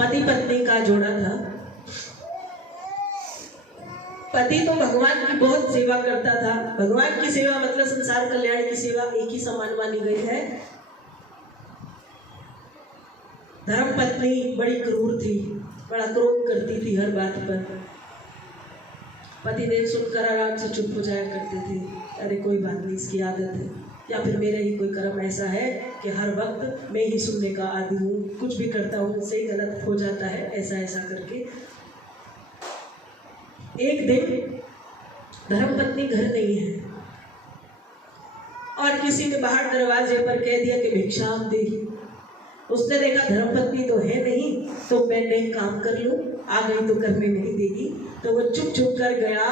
पति पत्नी का जोड़ा था। पति तो भगवान की बहुत सेवा करता था। भगवान की सेवा मतलब संसार कल्याण की सेवा एक ही समान मानी गई है। धर्म पत्नी बड़ी क्रूर थी, बड़ा क्रोध करती थी हर बात पर। पतिदेव सुनकर आराम से चुप हो जाया करते थे, अरे कोई बात नहीं, इसकी आदत है, या फिर मेरा ही कोई कर्म ऐसा है कि हर वक्त मैं ही सुनने का आदी हूँ, कुछ भी करता हूँ सही गलत हो जाता है, ऐसा ऐसा करके। एक दिन धर्मपत्नी घर नहीं है और किसी ने बाहर दरवाजे पर कह दिया कि भिक्षाम दे। उसने देखा धर्मपत्नी तो है नहीं, तो मैं एक काम कर लूं, आ गई तो करने नहीं देगी। तो वो चुप चुप कर गया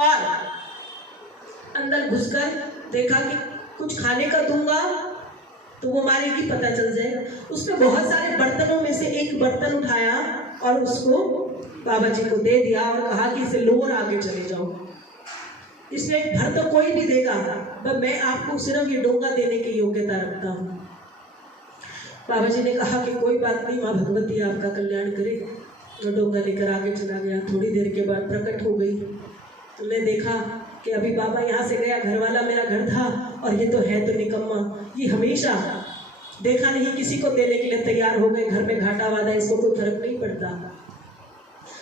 और अंदर घुसकर देखा कि कुछ खाने का दूंगा तो वो मारेगी, पता चल जाएगा। उसने बहुत सारे बर्तनों में से एक बर्तन उठाया और उसको बाबा जी को दे दिया और कहा कि इसे लो और आगे चले जाओ, इसमें एक भर तो कोई भी देगा, पर मैं आपको सिर्फ ये डोंगा देने की योग्यता रखता हूँ। बाबा जी ने कहा कि कोई बात नहीं, माँ भगवती आपका कल्याण करे। तो डोंगा लेकर आगे चला गया। थोड़ी देर के बाद प्रकट हो गई। तुमने देखा कि अभी बाबा यहाँ से गया, घर वाला मेरा घर था और ये तो है तो निकम्मा, ये हमेशा देखा नहीं किसी को देने के लिए तैयार हो गए, घर में घाटा वादा इसको कोई फर्क नहीं पड़ता।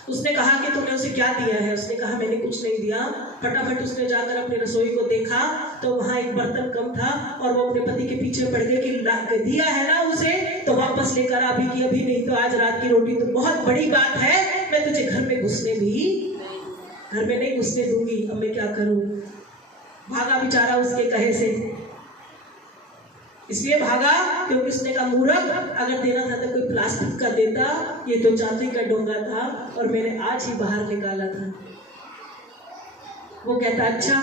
उसने कहा कि तुमने उसे क्या दिया है? उसने कहा मैंने कुछ नहीं दिया। फटाफट उसने जाकर अपनी रसोई को देखा तो वहां एक बर्तन कम था और वो अपने पति के पीछे पड़ गए कि दिया है ना उसे तो वापस लेकर आ भी, कि अभी नहीं तो आज रात की रोटी तो बहुत बड़ी बात है, मैं तुझे घर में नहीं घुसने दूंगी। अब मैं क्या करूं? भागा बेचारा उसके कहे से, इसलिए भागा क्योंकि उसने कहा मूर्ख, अगर देना था तो कोई प्लास्टिक का देता, ये तो चांदी का डोंगा था और मैंने आज ही बाहर निकाला था। वो कहता अच्छा।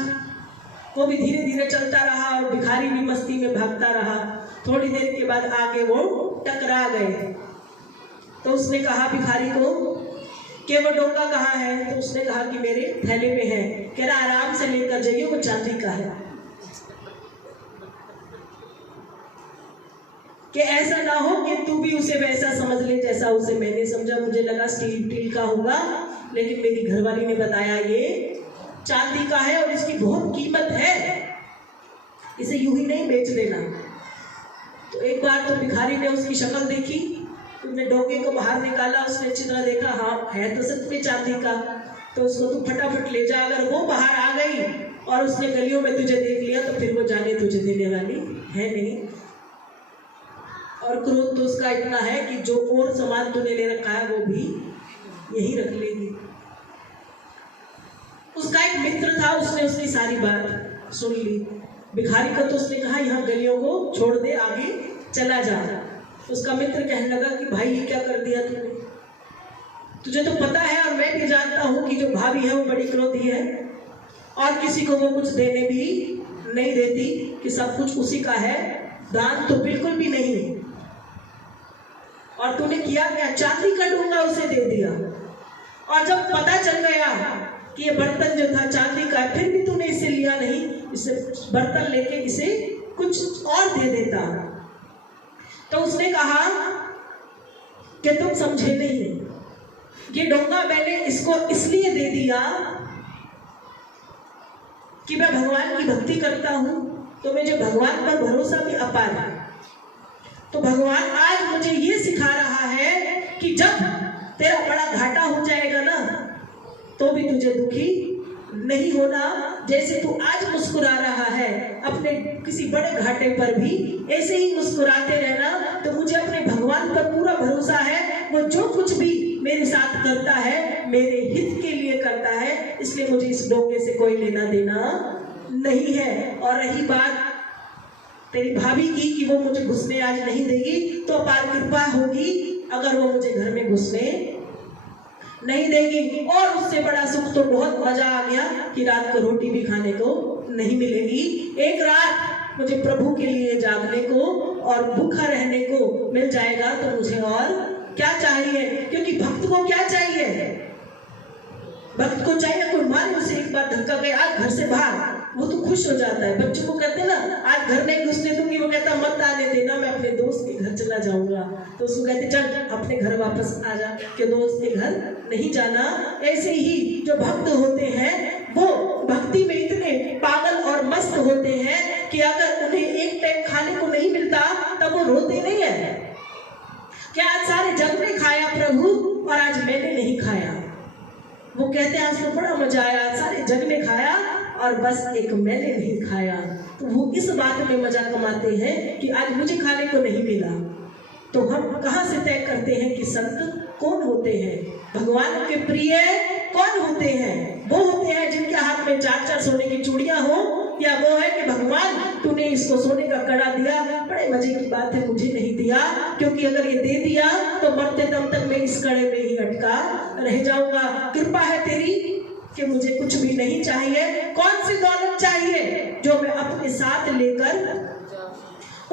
वो भी धीरे धीरे चलता रहा और भिखारी भी मस्ती में भागता रहा। थोड़ी देर के बाद आगे वो टकरा गए। तो उसने कहा भिखारी को कि वो डोंगा कहाँ है? तो उसने कहा कि मेरे थैले में है। कह रहा आराम से लेकर जाइए, वो चांदी का है, कि ऐसा ना हो कि तू भी उसे वैसा समझ ले जैसा उसे मैंने समझा। मुझे लगा स्टील का होगा, लेकिन मेरी घरवाली ने बताया ये चांदी का है और इसकी बहुत कीमत है, इसे यूं ही नहीं बेच देना। तो एक बार तो भिखारी ने उसकी शक्ल देखी, उसने डोंगे को बाहर निकाला, उसने अच्छी तरह देखा, हाँ है तो सच में चांदी का। तो उसको तू फटाफट ले जा। अगर वो बाहर आ गई और उसने गलियों में तुझे देख लिया तो फिर वो जाने तुझे देने वाली है नहीं। और क्रोध तो उसका इतना है कि जो और सामान तूने ले रखा है वो भी यही रख लेगी। उसका एक मित्र था, उसने उसकी सारी बात सुन ली। भिखारी को तो उसने कहा यहाँ गलियों को छोड़ दे, आगे चला जा। उसका मित्र कहने लगा कि भाई ये क्या कर दिया तूने? तुझे तो पता है और मैं भी जानता हूँ कि जो भाभी है वो बड़ी क्रोधी है और किसी को वो कुछ देने भी नहीं देती, कि सब कुछ उसी का है, दान तो बिल्कुल भी नहीं। और तूने किया क्या? चांदी का डोंगा उसे दे दिया। और जब पता चल गया कि ये बर्तन जो था चांदी का, फिर भी तूने इसे लिया नहीं, इसे बर्तन लेके इसे कुछ और दे देता। तो उसने कहा कि तुम समझे नहीं, ये डोंगा मैंने इसको इसलिए दे दिया कि मैं भगवान की भक्ति करता हूं, तो मुझे भगवान पर भरोसा भी अपार है। तो भगवान आज मुझे ये सिखा रहा है कि जब तेरा बड़ा घाटा हो जाएगा ना, तो भी तुझे दुखी नहीं होना। जैसे तू आज मुस्कुरा रहा है, अपने किसी बड़े घाटे पर भी ऐसे ही मुस्कुराते रहना। तो मुझे अपने भगवान पर पूरा भरोसा है, वो जो कुछ भी मेरे साथ करता है मेरे हित के लिए करता है, इसलिए मुझे इस डोंगे से कोई लेना देना नहीं है। और रही बात तेरी भाभी की कि वो मुझे घुसने आज नहीं देगी, तो अपार कृपा होगी अगर वो मुझे घर में घुसने नहीं देगी। और उससे बड़ा सुख तो बहुत मजा आ गया कि रात को रोटी भी खाने को नहीं मिलेगी। एक रात मुझे प्रभु के लिए जागने को और भूखा रहने को मिल जाएगा, तो मुझे और क्या चाहिए? क्योंकि भक्त को क्या चाहिए? भक्त को चाहिए कोई मारे उसे एक बार धक्का गया, आज घर से बाहर वो तो खुश हो जाता है। बच्चों को कहते ना आज घर नहीं घुसने दूंगी, वो कहता मत आने देना, मैं अपने दोस्त के घर चला जाऊंगा। तो उसको कहते चल अपने घर वापस आ जा, कि दोस्त के घर नहीं जाना। ऐसे ही जो भक्त होते हैं वो भक्ति में इतने पागल और मस्त होते हैं कि अगर उन्हें एक टाइम खाने को नहीं मिलता तब वो रोते नहीं है कि आज सारे जग ने खाया प्रभु और आज मैंने नहीं खाया। वो कहते हैं आज तो बड़ा मजा आया, सारे जग ने खाया और बस एक मैंने नहीं खाया। तो वो इस बात में मजा कमाते हैं कि आज मुझे खाने को नहीं मिला। तो हम कहाँ से तय करते हैं कि संत कौन होते हैं, भगवान के प्रिय कौन होते हैं? वो होते हैं जिनके हाथ में 4-4 सोने की चूड़ियां हो, या वो है कि भगवान तूने इसको सोने का कड़ा दिया, बड़े मजे की बात है मुझे नहीं दिया, क्योंकि अगर ये दे दिया तो मरते दम तक मैं इस कड़े में ही अटका रह जाऊंगा। कृपा है तेरी कि मुझे कुछ भी नहीं चाहिए। कौन सी दौलत चाहिए जो मैं अपने साथ लेकर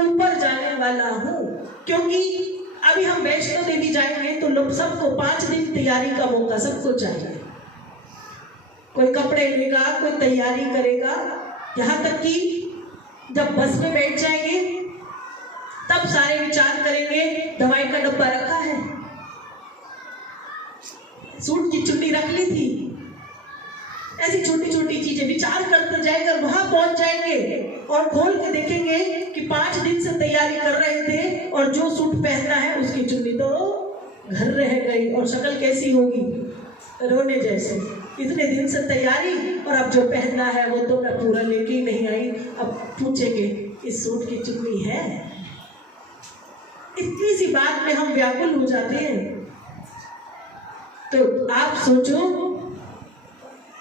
ऊपर जाने वाला हूँ? क्योंकि अभी हम वैष्णो देवी जाएंगे तो लोग सबको 5 दिन तैयारी का मौका सबको चाहिए। कोई कपड़े लेगा, कोई तैयारी करेगा, यहाँ तक कि जब बस में बैठ जाएंगे तब सारे विचार करेंगे दवाई का डब्बा रखा है, सूट की चुन्नी रख ली थी। ऐसी छोटी छोटी चीजें विचार करते जाएकर वहां पहुंच जाएंगे और खोल के देखेंगे कि 5 दिन से तैयारी कर रहे थे और जो सूट पहनना है उसकी चुन्नी तो घर रह गई और शक्ल कैसी होगी, रोने जैसे। इतने दिन से तैयारी और अब जो पहनना है वो तो मैं पूरा लेके ही नहीं आई। अब पूछेंगे इस सूट की चुन्नी है? इतनी सी बात में हम व्याकुल हो जाते हैं। तो आप सोचो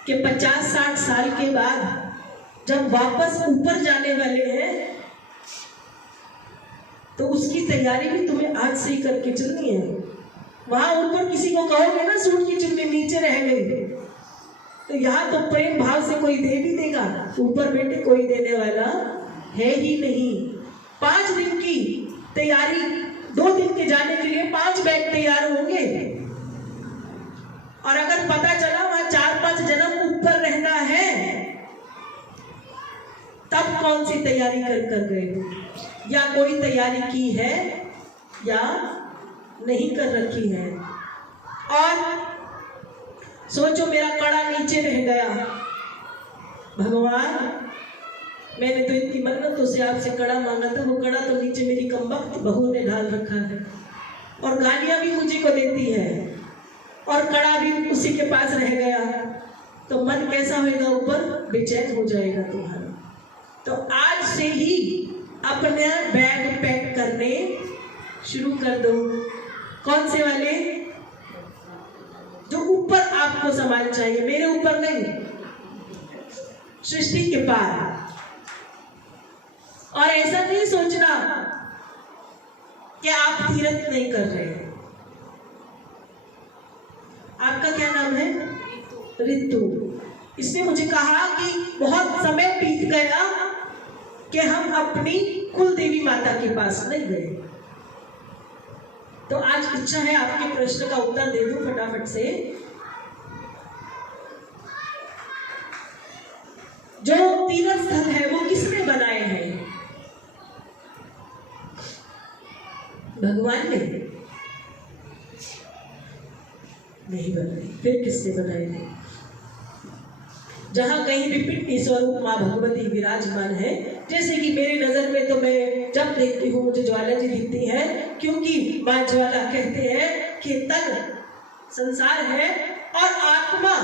कि 50-60 साल के बाद जब वापस ऊपर जाने वाले हैं तो उसकी तैयारी भी तुम्हें आज से ही करके चलनी है। वहां ऊपर किसी को कहोगे ना सूट की चुन्नी नीचे रह गई, तो यहाँ तो प्रेम भाव से कोई दे भी देगा, ऊपर बेटे कोई देने वाला है ही नहीं। 5 दिन की तैयारी, 2 दिन के जाने के लिए 5 बैग तैयार होंगे और अगर पता चला वहां 4-5 जन्म ऊपर रहना है तब कौन सी तैयारी कर गए, या कोई तैयारी की है या नहीं कर रखी है। और सोचो मेरा कड़ा नीचे रह गया, भगवान मैंने तो इतनी मन्नतों से आपसे कड़ा मांगा था, वो कड़ा तो नीचे मेरी कमबख्त बहू ने डाल रखा है और गालियां भी मुझे को देती है और कड़ा भी उसी के पास रह गया, तो मन कैसा होएगा, ऊपर बेचैन हो जाएगा तुम्हारा। तो आज से ही अपने बैग पैक करने शुरू कर दो। कौन से वाले? जो ऊपर आपको सामान चाहिए, मेरे ऊपर नहीं, सृष्टि के पार। और ऐसा नहीं सोचना कि आप तीर्थ नहीं कर रहे। आपका क्या नाम है? रितु। इसने मुझे कहा कि बहुत समय बीत गया कि हम अपनी कुल देवी माता के पास नहीं गए। तो आज इच्छा है आपके प्रश्न का उत्तर दे दूं फटाफट से। जो तीर्थ स्थल है वो किसने बनाए हैं? भगवान ने नहीं बनाए, फिर किसने बनाए थे? जहां कहीं भी पिंडी स्वरूप माँ भगवती विराजमान है, जैसे कि मेरी नजर में तो मैं जब देखती हूँ मुझे ज्वाला जी दिखती है, क्योंकि माँ ज्वाला कहते हैं कि तन संसार है और आत्मा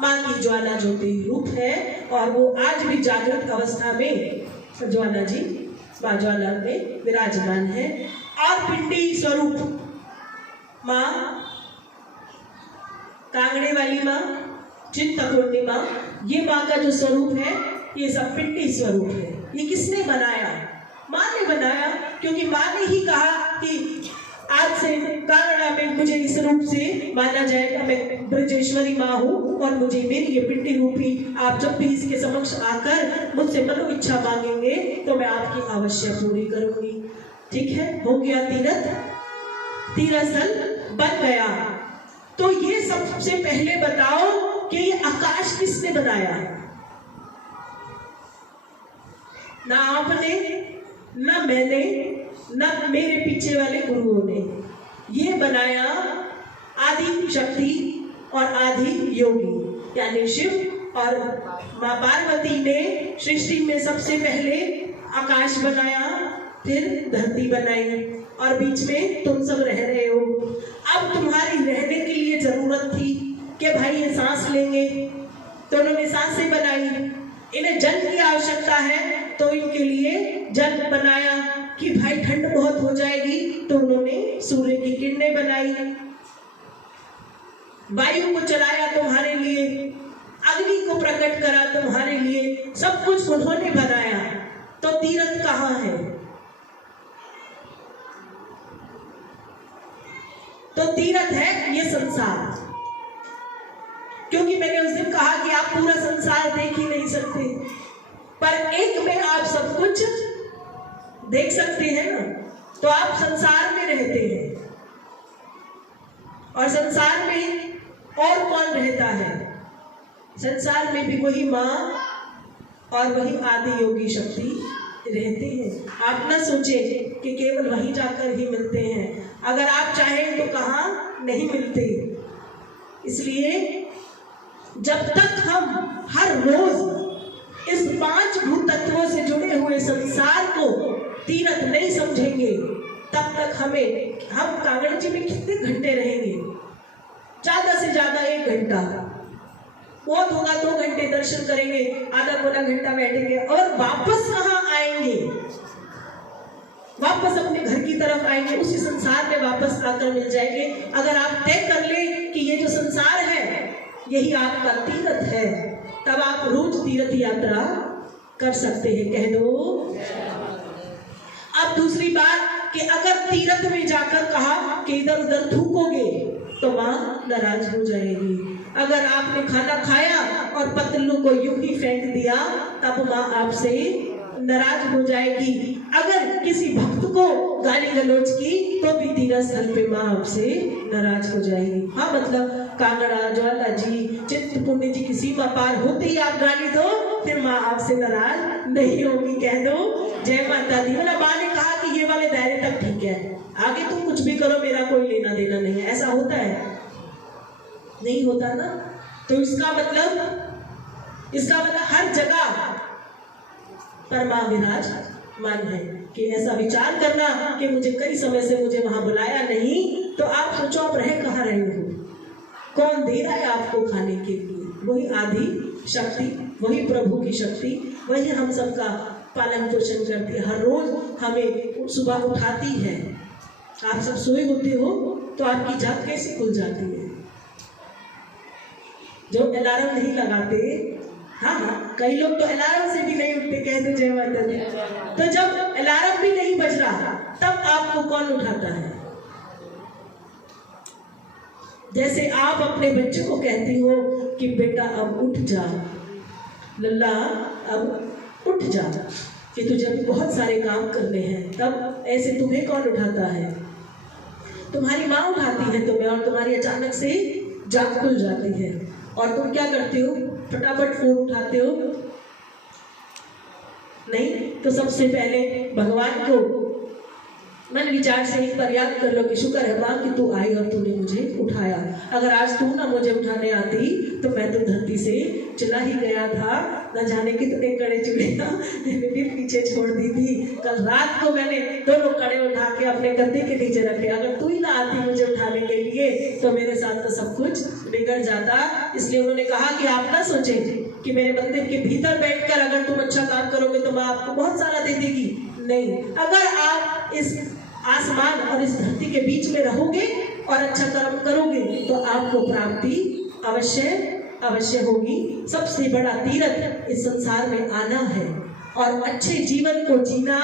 माँ की ज्वाला ज्योति रूप है, और वो आज भी जागृत अवस्था में ज्वाला जी माँ ज्वाला में विराजमान है। और पिंडी स्वरूप माँ, कांगड़े वाली माँ, चिंतपूर्णी माँ, ये माँ का जो स्वरूप है ये सब पिंडी स्वरूप है। ये किसने बनाया? माँ ने बनाया, क्योंकि माँ ने ही कहा कि आज से कांगड़ा में मुझे इस रूप से माना जाएगा, मैं ब्रजेश्वरी माँ हूँ और मुझे मेरी ये पिंडी रूपी, आप जब भी इसके समक्ष आकर मुझसे मनो इच्छा मांगेंगे तो मैं आपकी अवश्य पूरी करूंगी। ठीक है, हो गया तीर्थ स्थल बन गया। तो ये सबसे पहले बताओ कि ये आकाश किसने बनाया? ना आपने, ना मैंने, ना मेरे पीछे वाले गुरुओं ने। ये बनाया आदि शक्ति और आदि योगी, यानी शिव और माँ पार्वती ने सृष्टि में सबसे पहले आकाश बनाया, फिर धरती बनाई, और बीच में तुम सब रह रहे हो। अब तुम्हारी रहने के लिए जरूरत थी कि भाई ये सांस लेंगे, तो उन्होंने सांसें बनाई। इन्हें जल की आवश्यकता है, तो इनके लिए जल बनाया कि भाई ठंड बहुत हो जाएगी, तो उन्होंने सूर्य की किरणें बनाई। वायु को चलाया तुम्हारे लिए, अग्नि को प्रकट करा तुम्हारे लिए, सब कुछ उन्होंने बनाया। तो तीरथ कहाँ है? तो तीरथ है ये संसार। क्योंकि मैंने उस दिन कहा कि आप पूरा संसार देख ही नहीं सकते, पर एक में आप सब कुछ देख सकते हैं ना। तो आप संसार में रहते हैं, और संसार में और कौन रहता है? संसार में भी वही माँ और वही आदि योगी शक्ति रहते हैं। आप ना सोचे कि केवल वहीं जाकर ही मिलते हैं, अगर आप चाहें तो कहाँ नहीं मिलते। इसलिए जब तक हम हर रोज इस 5 भूत तत्वों से जुड़े हुए संसार को तीरथ नहीं समझेंगे, तब तक हम कांगड़ जी में कितने घंटे रहेंगे? ज्यादा से ज्यादा 1 घंटा, बहुत होगा 2 घंटे दर्शन करेंगे, आधा पौना घंटा बैठेंगे, और वापस कहाँ आएंगे? वापस अपने घर की तरफ आएंगे, उसी संसार में वापस आकर मिल जाएंगे। अगर आप तय कर ले कि ये जो संसार है यही आपका तीरथ है, तब आप रोज तीर्थ यात्रा कर सकते हैं। कह दो। अब दूसरी बात कि अगर तीर्थ में जाकर कहा कि इधर उधर थूकोगे तो माँ नाराज हो जाएगी। अगर आपने खाना खाया और पतलू को यूं ही फेंक दिया, तब माँ आपसे नाराज हो जाएगी। अगर किसी भक्त को गाली गलौज की तो भी तीरथ स्थल पे माँ आपसे नाराज हो जाएगी। हाँ, मतलब कांगड़ा, ज्वाला जी, चिंतपूर्णी जी की सीमा पार होते ही आप गाली दो, फिर माँ आपसे नाराज नहीं होगी। कह दो जय माता दी। मेरा माँ ने कहा कि ये वाले दायरे तक ठीक है, आगे तुम कुछ भी करो, मेरा कोई लेना देना नहीं है। ऐसा होता है? नहीं होता ना। तो इसका मतलब हर जगह पर माँ विराजमान है। कि ऐसा विचार करना कि मुझे कई समय से मुझे वहां बुलाया नहीं, तो आप सोचो आप रह कहाँ रहे हो? कौन दे रहा है आपको खाने के लिए? वही आदि शक्ति, वही प्रभु की शक्ति, वही हम सबका पालन पोषण करती है। हर रोज हमें सुबह उठाती है। आप सब सोए होते हो तो आपकी जाग कैसे खुल जाती है? जो अलार्म नहीं लगाते, हाँ, कई लोग तो अलार्म से भी नहीं उठते। कहते जय माता दी। तो जब अलार्म भी नहीं बज रहा, तब आपको कौन उठाता है? जैसे आप अपने बच्चे को कहती हो कि बेटा अब उठ जा, लल्ला अब उठ जा, कि तुझे अभी बहुत सारे काम करने हैं, तब ऐसे तुम्हें कौन उठाता है? तुम्हारी माँ उठाती है तुम्हें, और तुम्हारी अचानक से जाग खुल जाती है, और तुम क्या करते हो? फटाफट फोन उठाते हो? नहीं, तो सबसे पहले भगवान को मन विचार से एक बार याद कर लो कि शुक्र है माँ कि तू आई और तूने मुझे उठाया। अगर आज तू ना मुझे उठाने आती तो मैं तो धरती से चला ही गया था। न जाने कितने कड़े चूड़ियाँ फिर पीछे छोड़ दी थी। कल रात को मैंने दोनों कड़े उठा के अपने गद्दे के नीचे रखे। अगर तू ही ना आती मुझे उठाने के लिए तो मेरे साथ तो सब कुछ बिगड़ जाता। इसलिए उन्होंने कहा कि आप ना सोचें कि मेरे मंदिर के भीतर बैठकर अगर तुम अच्छा काम करोगे तो मैं आपको बहुत सारा दे देगी। नहीं, अगर आप इस आसमान और इस धरती के बीच में रहोगे और अच्छा कर्म करोगे तो आपको प्राप्ति अवश्य होगी। सबसे बड़ा तीर्थ इस संसार में आना है और अच्छे जीवन को जीना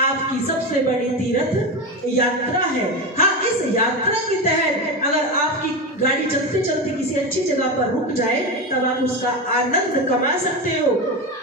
आपकी सबसे बड़ी तीर्थ यात्रा है। हाँ, इस यात्रा के तहत अगर आपकी गाड़ी चलते चलते किसी किसी अच्छी जगह पर रुक जाए तब आप उसका आनंद कमा सकते हो।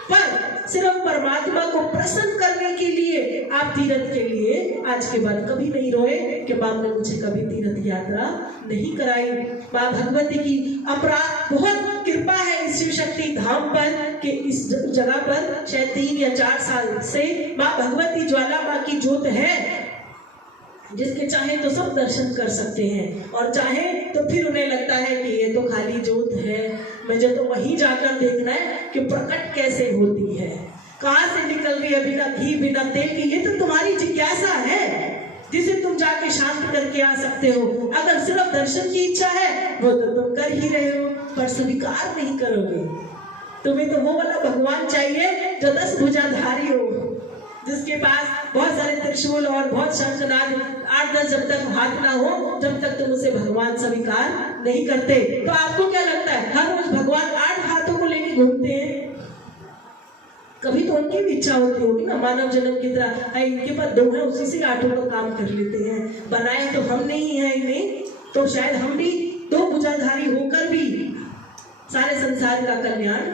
पर सिर्फ परमात्मा को प्रसन्न करने के लिए आप तीर्थ के लिए आज के बाद कभी नहीं रोए कि बाप ने मुझे कभी तीर्थ यात्रा नहीं कराई। माँ भगवती की अपराध बहुत कृपा है इस शिव शक्ति धाम पर कि इस जगह पर शायद 3 या 4 साल से माँ भगवती ज्वाला माँ की जोत है, जिसके चाहे तो सब दर्शन कर सकते हैं और चाहे तो फिर उन्हें लगता है कि ये तो खाली जोत है, मुझे तो वहीं जाकर देखना है कि प्रकट कैसे होती है, कहाँ से निकल रही है बिना घी बिना तेल की। ये तो तुम्हारी जिज्ञासा है जिसे तुम जाके शांत करके आ सकते हो। अगर सिर्फ दर्शन की इच्छा है वो तो तुम कर ही रहे हो, पर स्वीकार नहीं करोगे। तुम्हें तो वो वाला भगवान चाहिए जो 10 भुजाधारी हो, जिसके पास बहुत सारे त्रिशूल और बहुत शंखनाद 8-10 जब तक हाथ ना हो, जब तक तुम उसे भगवान स्वीकार नहीं करते। तो आपको क्या लगता है हर रोज भगवान 8 हाथों को लेके घूमते हैं? कभी तो उनकी भी इच्छा होती होगी ना, मानव जन्म की तरह है इनके पास 2 है, उसी से 8 का काम कर लेते हैं। बनाए तो हम नहीं है इन्हें, तो शायद हम भी 2 भुजाधारी होकर भी सारे संसार का कल्याण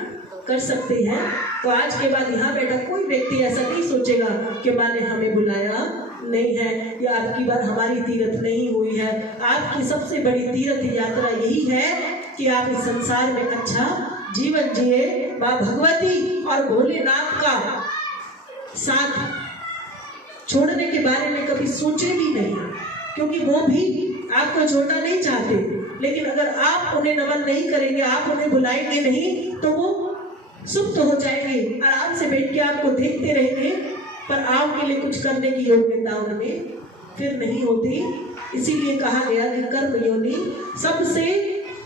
कर सकते हैं। तो आज के बाद यहाँ बैठा कोई व्यक्ति ऐसा नहीं सोचेगा कि माँ ने हमें बुलाया नहीं है या आपकी बार हमारी तीर्थ नहीं हुई है। आपकी सबसे बड़ी तीर्थ यात्रा यही है कि आप इस संसार में अच्छा जीवन जिए, माँ भगवती और भोलेनाथ का साथ छोड़ने के बारे में कभी सोचे भी नहीं, क्योंकि वो भी आपको छोड़ना नहीं चाहते। लेकिन अगर आप उन्हें नमन नहीं करेंगे, आप उन्हें बुलाएंगे नहीं, तो वो सुप्त हो जाएंगे, आराम से बैठ के आपको देखते रहेंगे, पर आपके लिए कुछ करने की योग्यता उनमें फिर नहीं होती। इसीलिए कहा गया कि कर्म योनि सबसे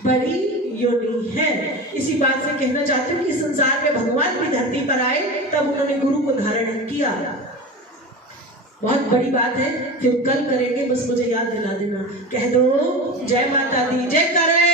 बड़ी योनि है। इसी बात से कहना चाहते हूँ कि संसार में भगवान भी धरती पर आए तब उन्होंने गुरु को धारण किया। बहुत बड़ी बात है, फिर कल करेंगे, बस मुझे याद दिला देना। कह दो जय माता दी, जय करे